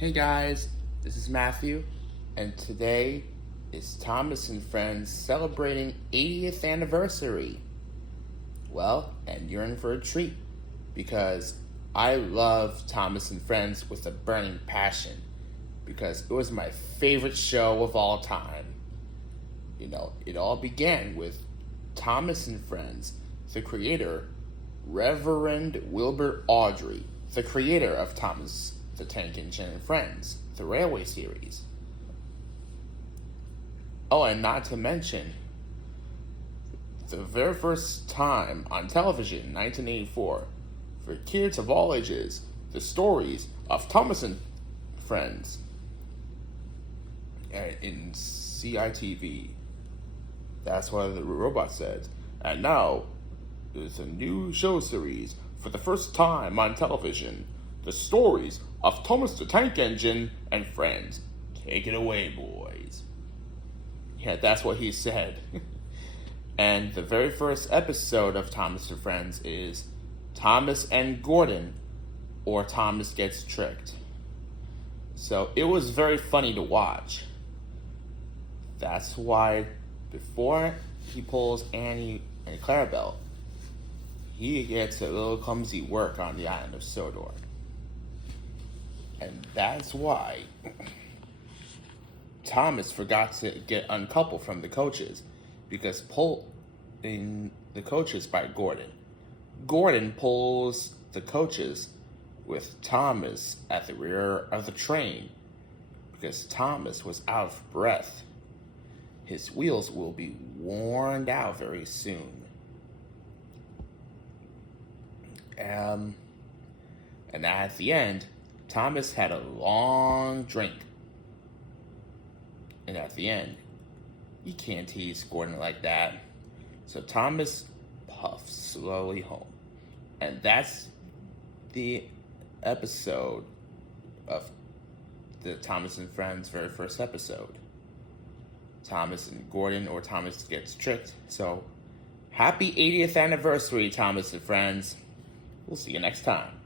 Hey guys, this is Matthew, and today is Thomas and Friends celebrating 80th anniversary. Well, and you're in for a treat because I love Thomas and Friends with a burning passion because it was my favorite show of all time. You know, it all began with Thomas and Friends, the creator, Reverend Wilbert Awdry, the creator of Thomas the Tank Engine and Friends, the Railway series. Oh, and not to mention, the very first time on television in 1984, for kids of all ages, the stories of Thomas and Friends in CITV. That's what the robot said. And now, there's a new show series for the first time on television. The stories of Thomas the Tank Engine and Friends. Take it away, boys. Yeah, that's what he said. And the very first episode of Thomas and Friends is Thomas and Gordon, or Thomas Gets Tricked. So it was very funny to watch. That's why before he pulls Annie and Clarabelle, he gets a little clumsy work on the island of Sodor. And that's why Thomas forgot to get uncoupled from the coaches because pulling the coaches by Gordon. Gordon pulls the coaches with Thomas at the rear of the train because Thomas was out of breath. His wheels will be worn out very soon. And at the end, Thomas had a long drink. And at the end, you can't tease Gordon like that. So Thomas puffs slowly home. And that's the episode of the Thomas and Friends very first episode. Thomas and Gordon, or Thomas Gets Tricked. So, happy 80th anniversary, Thomas and Friends. We'll see you next time.